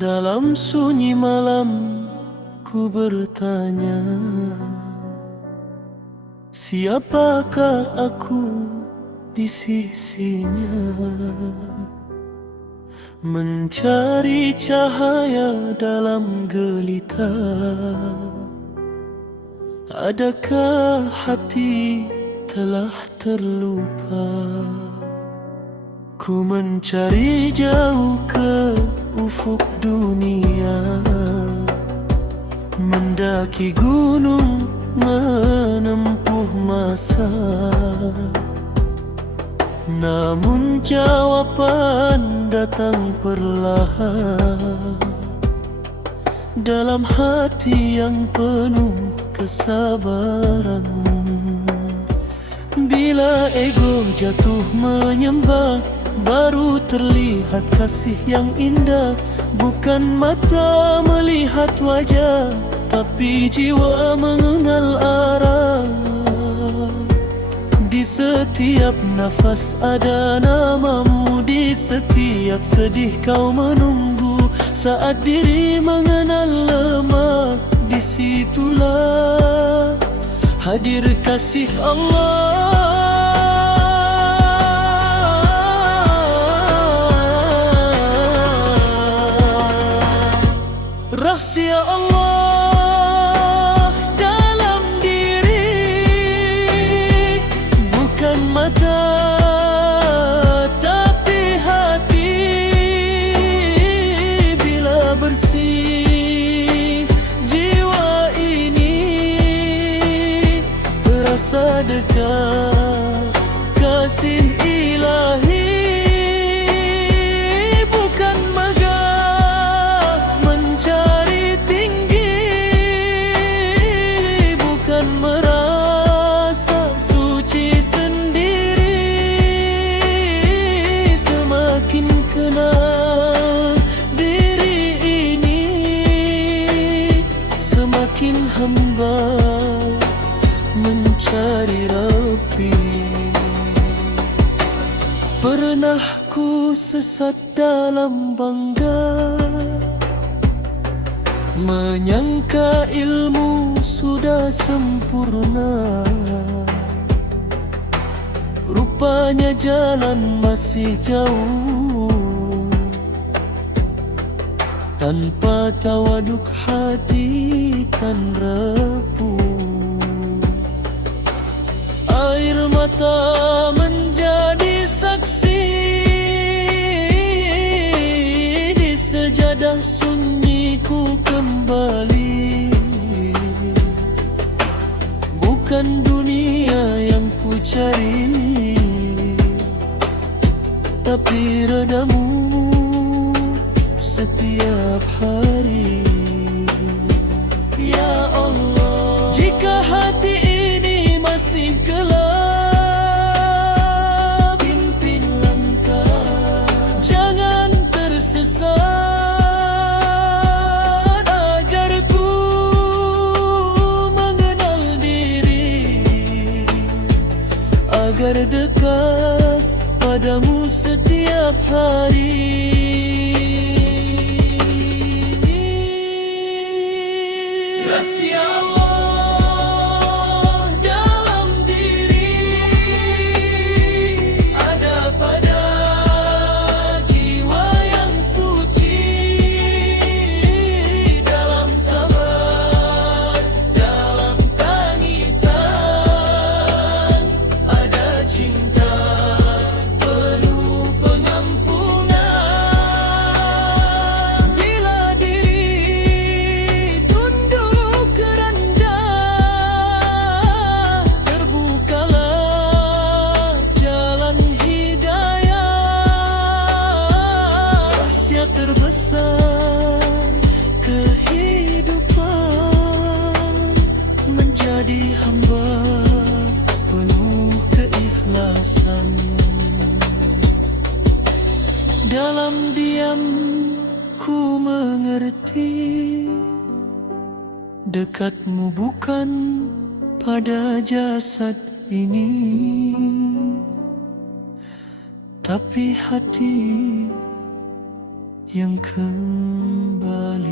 Dalam sunyi malam ku bertanya, siapakah aku di sisinya? Mencari cahaya dalam gelita. Adakah hati telah terlupa? Ku mencari jauh ke ufuk dunia, mendaki gunung, menempuh masa. Namun jawaban datang perlahan dalam hati yang penuh kesabaran. Bila ego jatuh menyembah, baru terlihat kasih yang indah. Bukan mata melihat wajah, tapi jiwa mengenal arah. Di setiap nafas ada namamu, di setiap sedih kau menunggu. Saat diri mengenal lemah, disitulah hadir kasih Allah. Rahsia Allah dalam diri, bukan mata tapi hati. Bila bersih jiwa ini, terasa dekat kasih ilahi. Bukan megah mencari tinggi, bukan merasa suci sendiri. Semakin kenal diri ini, semakin hamba mencari Rabbi. Pernah ku sesat dalam bangga, menyangka ilmu sudah sempurna. Rupanya jalan masih jauh. Tanpa tawaduk hati kan rapuh. Air mata menjadi saksi di sejadah sunyiku kembali. Bukan dunia yang ku cari, tapi redamu setiap hari. Ya Allah, jika hati ini masih gelap, pimpin langkah, jangan tersesat. Ajarku mengenal diri, agar dekat padamu setiap hari. Rahsia Allah dalam diri, ada pada jiwa yang suci. Dalam sabar, dalam tangisan, ada cinta penuh pengampunan. Bila diri tunduk rendah, terbukalah jalan hidayah. Rahsia terbesar kehidupan, menjadi hamba penuh keikhlasan. Dalam diam ku mengerti, dekatmu bukan pada jasad ini, tapi hati yang kembali.